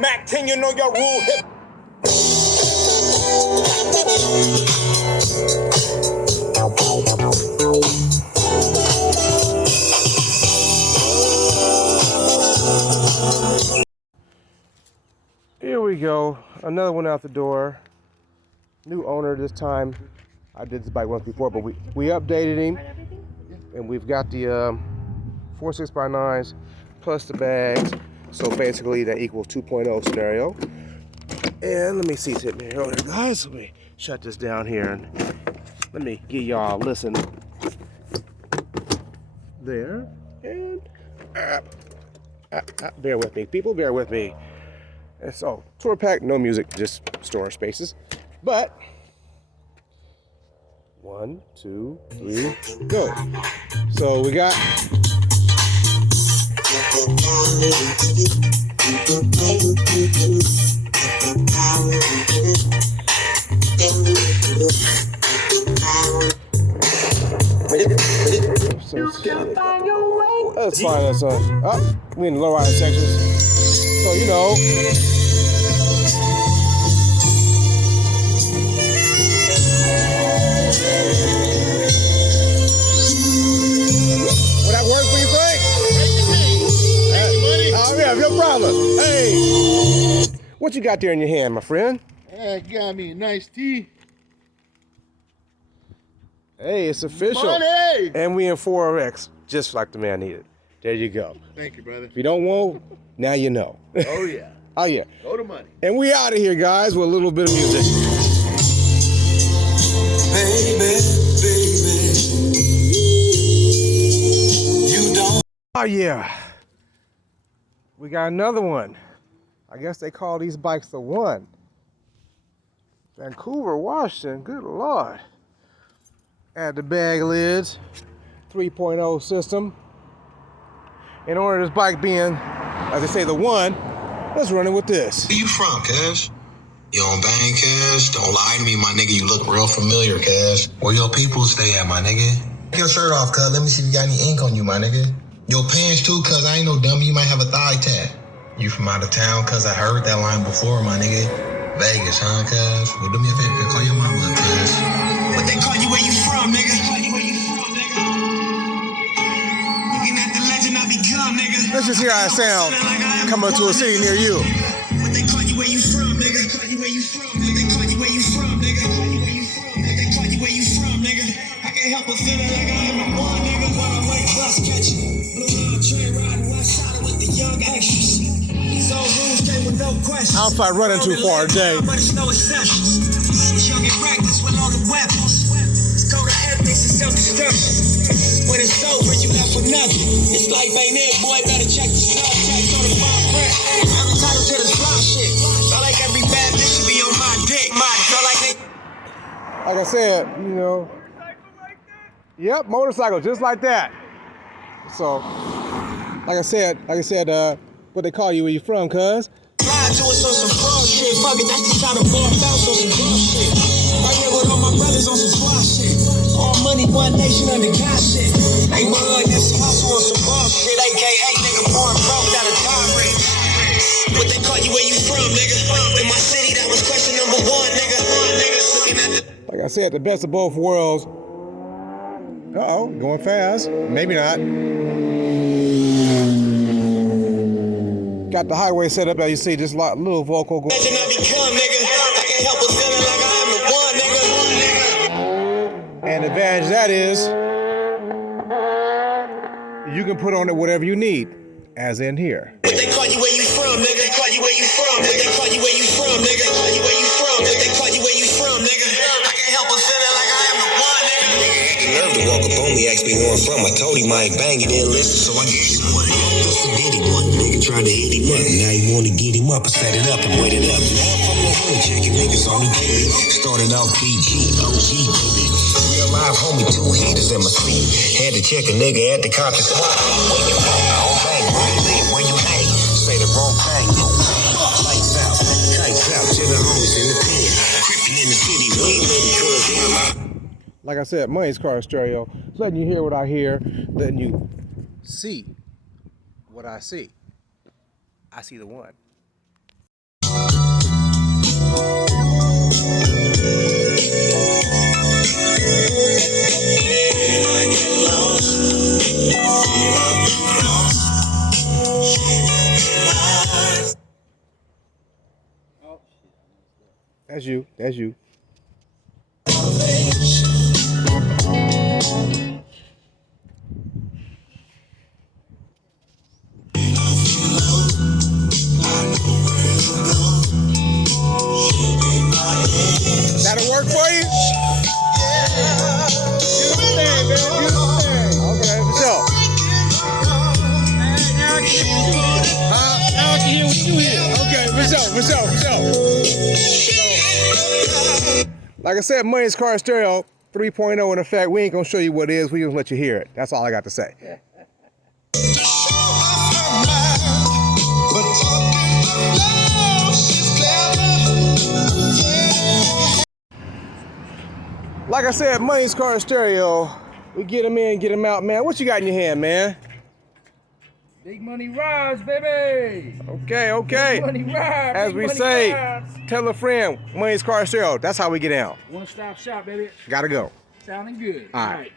Mac 10, you know your rule. Hip. Here we go. Another one out the door. New owner this time. I did this bike once before, but we updated him. And we've got the 4 6x9s plus the bags. So basically that equals 2.0 scenario. And let me see something here, guys. Let me shut this down here and let me give y'all a listen. There. And bear with me, people, bear with me. And so, tour pack, no music, just storage spaces. But 1, 2, 3, go. So we got let's find us we in the low rider sections. So you know. Would that work for you, Frank? Oh yeah, no problem. Hey, what you got there in your hand, my friend? I got me a nice tea. Hey, it's official. Money! And we in 4RX, just like the man needed. There you go. Thank you, brother. If you don't want, now you know. Oh yeah. Oh yeah. Go to money. And we out of here, guys, with a little bit of music. Baby, you don't. Oh yeah. We got another one. I guess they call these bikes the One. Vancouver, Washington, good Lord. Add the bag lids, 3.0 system. In order this bike being, as they say, the One, let's run it with this. Where you from, Cash? You don't bang, Cash? Don't lie to me, my nigga. You look real familiar, Cash. Where your people stay at, my nigga? Take your shirt off, cuz. Let me see if you got any ink on you, my nigga. Your pants, too, cuz. I ain't no dummy. You might have a thigh tat. You from out of town, cuz? I heard that line before, my nigga. Vegas, huh, cuz? Well, do me a favor. Call your mama up, cuz. What they call you where you from, nigga? Looking at the legend I become, nigga. Let's just hear how it sounds coming to a city near you. What they call you where you from, nigga? Call you where you from, nigga. They call you where you from, nigga. Call you where you from, nigga. They call you where you from, nigga. I can't help but feeling like I am a born nigga. When I wake bus catching, blue line train riding west side with the young extras. These old rules came with no questions. I'll fight running too far today. But it's no exceptions. Young and reckless with all the weapons. It's code of ethics and self-destruction. When it's over, you left with nothing. This life ain't it, boy. Better check the subtext on the fine print. I'm entitled to this fly shit. Felt like every bad bitch should be on my dick. Felt like they. Like I said, you know. Yep, motorcycle, just like that. So, like I said, what they call you where you from, cuz? Lied to us on some bullshit. Fuck it, that's just how the ball bounce on some bullshit. Right here with all my brothers on some squad shit. All money, one nation under God shit. Neighborhood, this hustle on some bullshit. AKA nigga born broke out of poverty. What they call you where you from, nigga? In my city, that was question number one, nigga. Looking at the. Like I said, the best of both worlds. Uh-oh, going fast. Maybe not. Got the highway set up, as you see, just like little vocal going. Legend I become, nigga. I can't help but feeling like I am the one, nigga. And the advantage of that is, you can put on it whatever you need, as in here. What they call you where you from, nigga? They call you where you from. What they call you where you from, nigga? They call you where you from. What they call you where you from, nigga? I can't help but feeling like I am the one, nigga. Nigga had the nerve to walk up on me, ask me where I'm from. I told him I ain't bang, he didn't listen, so I gave him what. It's a Diddy one, nigga tried to hit him up. Now you wanna get him up and set it up and wait it up. Now from the hood, checking niggas on the daily. Starting off PG, OG, baby. Real live homie, 2 heaters in my sleeve. Had to check a nigga at the cops. When you bang, don't bang, where you live, when you hang. Say the wrong thing, lights out, to the homies in the pen. Creeping in the city, we ain't letting drugs in my life. Like I said, Money's Car Stereo, letting you hear what I hear, letting you see what I see. I see the one. That's you. That's you. That'll work for you? Okay, for sure. Now I can hear what you hear. Okay, for sure. Like I said, Money's Car Stereo 3.0 in effect. We ain't gonna show you what it is. We just let you hear it. That's all I got to say. Like I said, Money's Car Stereo. We get them in, get them out, man. What you got in your hand, man? Big money rides, baby. Okay. Big money rides. As big we money say, rides. tell a friend, Money's Car Stereo. That's how we get down. One-stop shop, baby. Gotta go. Sounding good. All right.